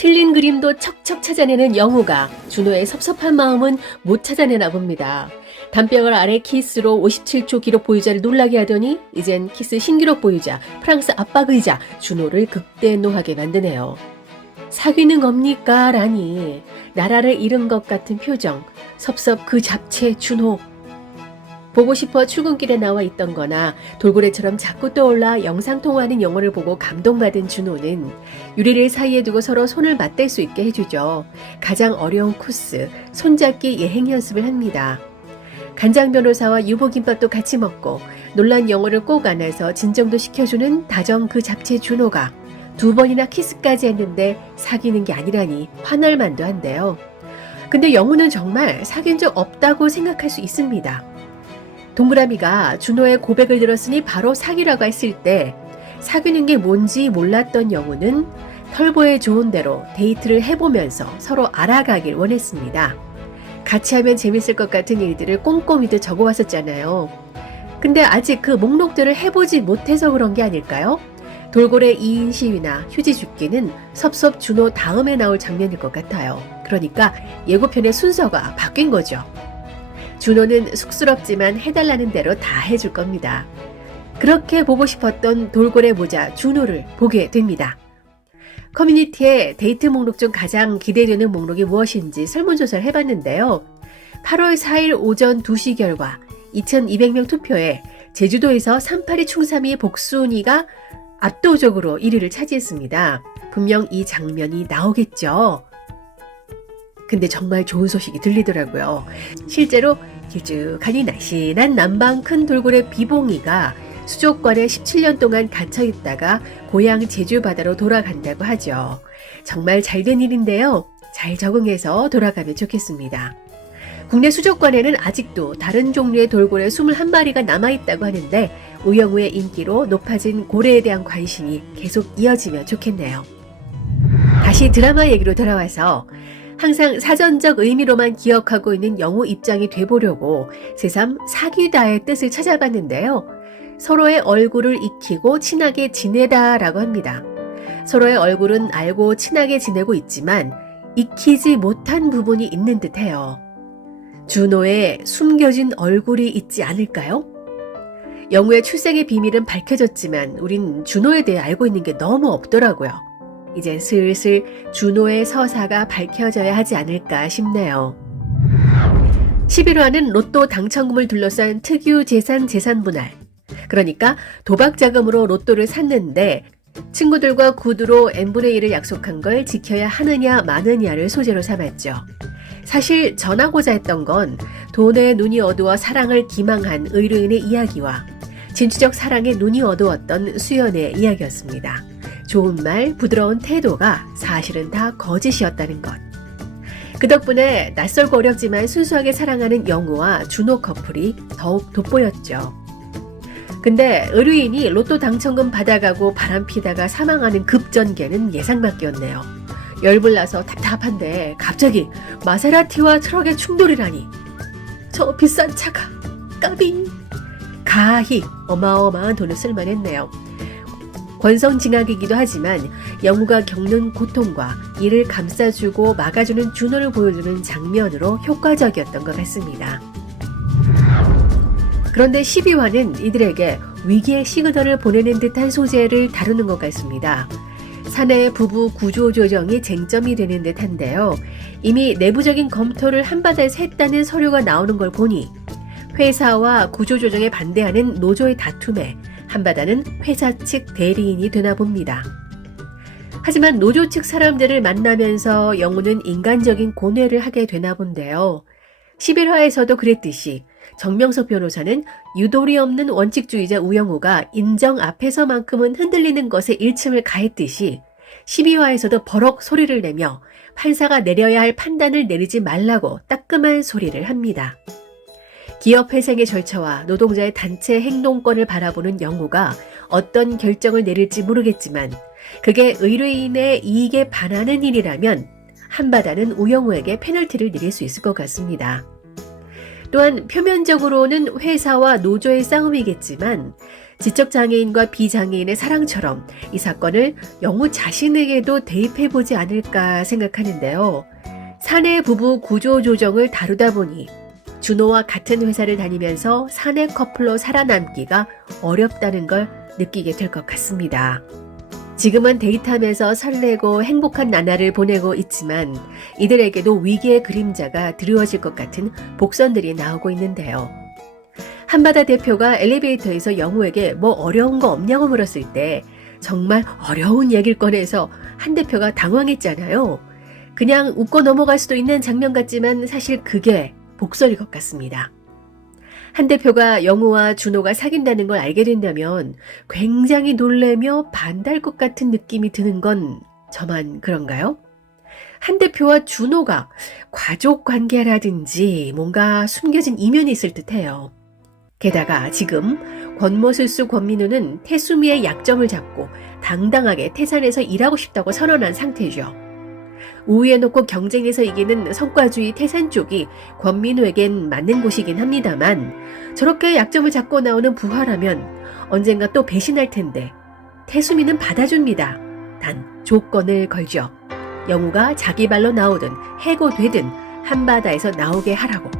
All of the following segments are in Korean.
틀린 그림도 척척 찾아내는 영우가 준호의 섭섭한 마음은 못 찾아내나 봅니다. 단병을 아래 키스로 57초 기록 보유자를 놀라게 하더니 이젠 키스 신기록 보유자 프랑스 압박의자 준호를 극대노하게 만드네요. 사귀는 겁니까? 라니 나라를 잃은 것 같은 표정, 섭섭 그 잡채 준호. 보고 싶어 출근길에 나와 있던 거나 돌고래처럼 자꾸 떠올라 영상통화하는 영호를 보고 감동받은 준호는 유리를 사이에 두고 서로 손을 맞댈 수 있게 해주죠. 가장 어려운 코스, 손잡기 예행 연습을 합니다. 간장 변호사와 유부김밥도 같이 먹고 놀란 영호를 꼭 안아서 진정도 시켜주는 다정 그 잡채 준호가 2번이나 키스까지 했는데 사귀는 게 아니라니 화날 만도 한데요. 근데 영호는 정말 사귄 적 없다고 생각할 수 있습니다. 동그라미가 준호의 고백을 들었으니 바로 사귀라고 했을 때 사귀는 게 뭔지 몰랐던 영호는 털보에 좋은 대로 데이트를 해보면서 서로 알아가길 원했습니다. 같이 하면 재밌을 것 같은 일들을 꼼꼼히도 적어왔었잖아요. 근데 아직 그 목록들을 해보지 못해서 그런 게 아닐까요? 돌고래 2인 시위나 휴지 줍기는 섭섭 준호 다음에 나올 장면일 것 같아요. 그러니까 예고편의 순서가 바뀐 거죠. 준호는 쑥스럽지만 해달라는 대로 다 해줄 겁니다. 그렇게 보고 싶었던 돌고래 모자 준호를 보게 됩니다. 커뮤니티에 데이트 목록 중 가장 기대되는 목록이 무엇인지 설문조사를 해봤는데요. 8월 4일 오전 2시 결과 2200명 투표에 제주도에서 382 충삼이의 복순이가 압도적으로 1위를 차지했습니다. 분명 이 장면이 나오겠죠. 근데 정말 좋은 소식이 들리더라고요. 실제로 길쭉하니 날씬한 남방 큰 돌고래 비봉이가 수족관에 17년 동안 갇혀있다가 고향 제주 바다로 돌아간다고 하죠. 정말 잘된 일인데요. 잘 적응해서 돌아가면 좋겠습니다. 국내 수족관에는 아직도 다른 종류의 돌고래 21마리가 남아있다고 하는데 우영우의 인기로 높아진 고래에 대한 관심이 계속 이어지면 좋겠네요. 다시 드라마 얘기로 돌아와서 항상 사전적 의미로만 기억하고 있는 영우 입장이 돼보려고 새삼 사귀다의 뜻을 찾아봤는데요. 서로의 얼굴을 익히고 친하게 지내다라고 합니다. 서로의 얼굴은 알고 친하게 지내고 있지만 익히지 못한 부분이 있는 듯해요. 준호의 숨겨진 얼굴이 있지 않을까요? 영우의 출생의 비밀은 밝혀졌지만 우린 준호에 대해 알고 있는 게 너무 없더라고요. 이제 슬슬 준호의 서사가 밝혀져야 하지 않을까 싶네요. 11화는 로또 당첨금을 둘러싼 특유 재산 분할. 그러니까 도박 자금으로 로또를 샀는데 친구들과 구두로 n분의 1을 약속한 걸 지켜야 하느냐 마느냐를 소재로 삼았죠. 사실 전하고자 했던 건 돈에 눈이 어두워 사랑을 기망한 의뢰인의 이야기와 진취적 사랑에 눈이 어두웠던 수연의 이야기였습니다. 좋은 말, 부드러운 태도가 사실은 다 거짓이었다는 것. 그 덕분에 낯설고 어렵지만 순수하게 사랑하는 영우와 준호 커플이 더욱 돋보였죠. 근데 의뢰인이 로또 당첨금 받아가고 바람피다가 사망하는 급전개는 예상 밖이었네요. 열불나서 답답한데 갑자기 마세라티와 트럭의 충돌이라니. 저 비싼 차가 까비. 가히 어마어마한 돈을 쓸만했네요. 권성징악이기도 하지만 영우가 겪는 고통과 이를 감싸주고 막아주는 준호를 보여주는 장면으로 효과적이었던 것 같습니다. 그런데 12화는 이들에게 위기의 시그널을 보내는 듯한 소재를 다루는 것 같습니다. 사내의 부부 구조조정이 쟁점이 되는 듯한데요. 이미 내부적인 검토를 한바다에서 했다는 서류가 나오는 걸 보니 회사와 구조조정에 반대하는 노조의 다툼에 한바다는 회사 측 대리인이 되나 봅니다. 하지만 노조 측 사람들을 만나면서 영우는 인간적인 고뇌를 하게 되나 본데요. 11화에서도 그랬듯이 정명석 변호사는 유도리 없는 원칙주의자 우영우가 인정 앞에서만큼은 흔들리는 것에 일침을 가했듯이 12화에서도 버럭 소리를 내며 판사가 내려야 할 판단을 내리지 말라고 따끔한 소리를 합니다. 기업 회생의 절차와 노동자의 단체 행동권을 바라보는 영우가 어떤 결정을 내릴지 모르겠지만 그게 의뢰인의 이익에 반하는 일이라면 한바다는 우영우에게 페널티를 내릴 수 있을 것 같습니다. 또한 표면적으로는 회사와 노조의 싸움이겠지만 지적장애인과 비장애인의 사랑처럼 이 사건을 영우 자신에게도 대입해보지 않을까 생각하는데요. 사내 부부 구조조정을 다루다 보니 준호와 같은 회사를 다니면서 사내 커플로 살아남기가 어렵다는 걸 느끼게 될 것 같습니다. 지금은 데이트하면서 설레고 행복한 나날을 보내고 있지만 이들에게도 위기의 그림자가 드리워질 것 같은 복선들이 나오고 있는데요. 한바다 대표가 엘리베이터에서 영우에게 뭐 어려운 거 없냐고 물었을 때 정말 어려운 얘기를 꺼내서 한 대표가 당황했잖아요. 그냥 웃고 넘어갈 수도 있는 장면 같지만 사실 그게 복선일 것 같습니다. 한 대표가 영우와 준호가 사귄다는 걸 알게 된다면 굉장히 놀래며 반대할 것 같은 느낌이 드는 건 저만 그런가요? 한 대표와 준호가 가족 관계라든지 뭔가 숨겨진 이면이 있을 듯해요. 게다가 지금 권모술수 권민우는 태수미의 약점을 잡고 당당하게 태산에서 일하고 싶다고 선언한 상태죠. 우위에 놓고 경쟁에서 이기는 성과주의 태산 쪽이 권민우에겐 맞는 곳이긴 합니다만 저렇게 약점을 잡고 나오는 부하라면 언젠가 또 배신할 텐데 태수미는 받아줍니다. 단 조건을 걸죠. 영우가 자기 발로 나오든 해고되든 한바다에서 나오게 하라고.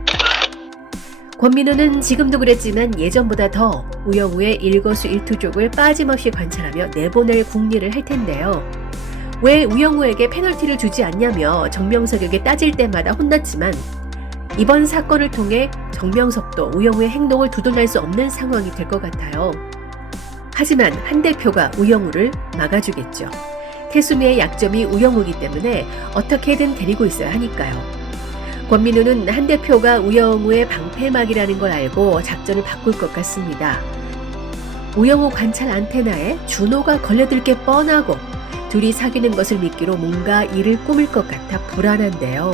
권민우는 지금도 그랬지만 예전보다 더 우영우의 일거수일투족을 빠짐없이 관찰하며 내보낼 궁리를 할 텐데요. 왜 우영우에게 페널티를 주지 않냐며 정명석에게 따질 때마다 혼났지만 이번 사건을 통해 정명석도 우영우의 행동을 두둔할 수 없는 상황이 될 것 같아요. 하지만 한 대표가 우영우를 막아주겠죠. 태수미의 약점이 우영우이기 때문에 어떻게든 데리고 있어야 하니까요. 권민우는 한 대표가 우영우의 방패막이라는 걸 알고 작전을 바꿀 것 같습니다. 우영우 관찰 안테나에 준호가 걸려들 게 뻔하고 둘이 사귀는 것을 믿기로 뭔가 일을 꾸밀 것 같아 불안한데요.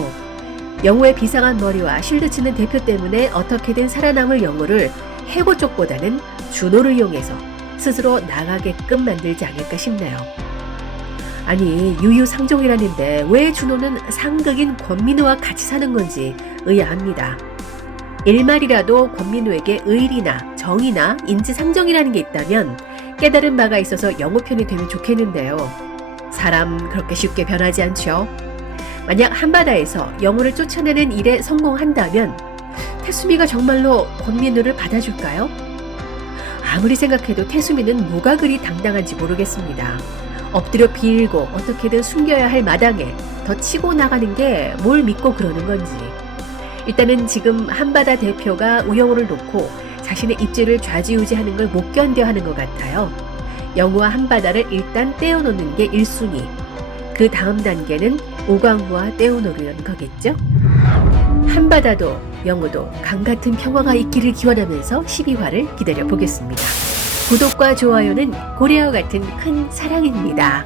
영우의 비상한 머리와 쉴드 치는 대표 때문에 어떻게든 살아남을 영우를 해고 쪽보다는 준호를 이용해서 스스로 나가게끔 만들지 않을까 싶네요. 아니 유유상종이라는데 왜 준호는 상극인 권민우와 같이 사는 건지 의아합니다. 일말이라도 권민우에게 의리나 정의나 인지상정이라는 게 있다면 깨달은 바가 있어서 영우 편이 되면 좋겠는데요. 사람 그렇게 쉽게 변하지 않죠. 만약 한바다에서 영우를 쫓아내는 일에 성공한다면 태수미가 정말로 권민우를 받아줄까요? 아무리 생각해도 태수미는 뭐가 그리 당당한지 모르겠습니다. 엎드려 빌고 어떻게든 숨겨야 할 마당에 더 치고 나가는 게 뭘 믿고 그러는 건지. 일단은 지금 한바다 대표가 우영우를 놓고 자신의 입지를 좌지우지하는 걸 못 견뎌하는 것 같아요. 영우와 한바다를 일단 떼어놓는 게 1순위. 그 다음 단계는 오광우와 떼어놓으려는 거겠죠? 한바다도 영우도 강같은 평화가 있기를 기원하면서 12화를 기다려보겠습니다. 구독과 좋아요는 고래와 같은 큰 사랑입니다.